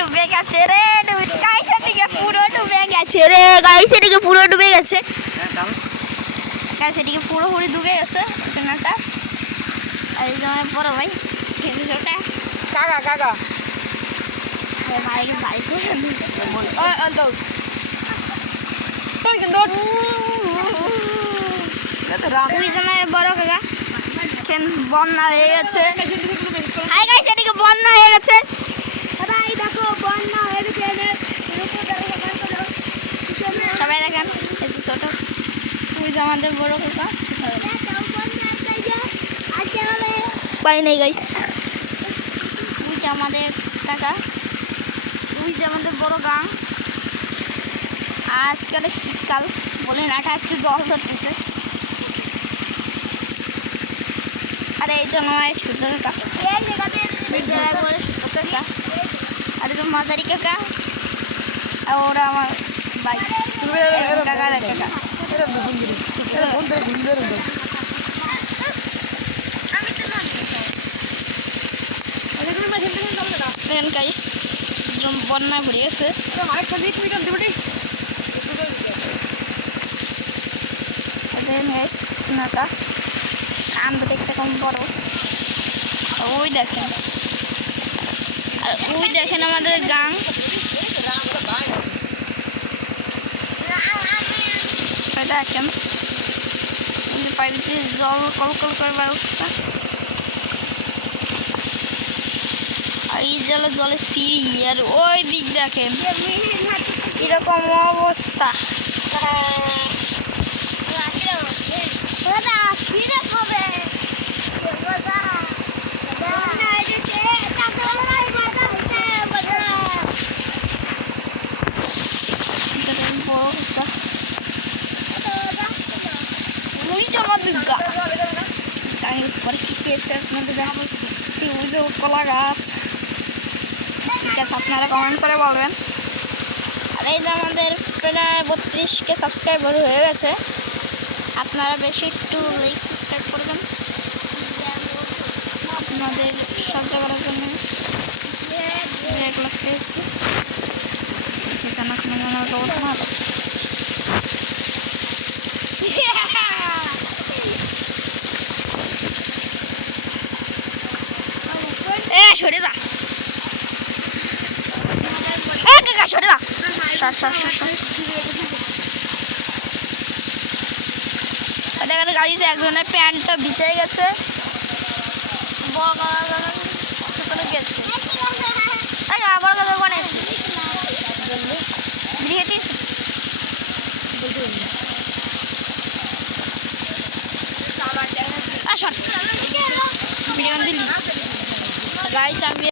ডুবে গেছে রে গাইস এদিকে পুরো ডুবে গেছে রে গাইস এদিকে পুরো ডুবে গেছে গাইস এদিকে পুরোপুরি ডুবে গেছে সোনাটা এই যে আমার বড় ভাই কিছু ছোটা কাকা কাকা ভাই ভাই দৌড় দৌড় ওই যে আমার বড় কাকা কেন বন্যা হয়ে গেছে হাই গাইস এদিকে বন্যা হয়ে গেছে ভাই দেখো বন্যা হয়ে গেছে সবাই দেখেন এই যে ছোট ওই যে আমাদের বড় কাকা পাই নাই গাইস ওই যে আমাদের কাকা ওই যে আমাদের বড় গাং আজকাল শীতকাল বলে নাটা একটু জল ধরতেছে আর এই জন্য সূর্য কাকা সূর্য কাকা আর এই যে মাঝারি কাকা আর ওরা আমার ভাই কাকার কাকা দেখেন গাইস বন্যায় ভরে গেছে দেখেন গাইস নাকা কান তো দেখতে কম বড় ওই দেখেন আর ওই দেখেন আমাদের গাং দেখেন পানিতে জল কলকল করে ব্যবস্থা আর এই জলে সিঁড়ি আর ওই দিক দেখেন এরকম অবস্থা পরে কি খেয়েছে আপনাদের দেখাবো ওই যে কলা গাছ ঠিক আছে আপনারা কমেন্ট করে বলবেন আর এই যে আমাদের প্রায় 32কে সাবস্ক্রাইবার হয়ে গেছে আপনারা বেশি একটু লাইক সাবস্ক্রাইব করবেন আপনাদের সাহায্য করার জন্য 1 লাখ পেয়েছি জানা না সরে যা কাকা সরে যা গাড়িতে একজনের প্যান্টটা ভিজে গেছে বড় কথা ওখানে গাইস আমি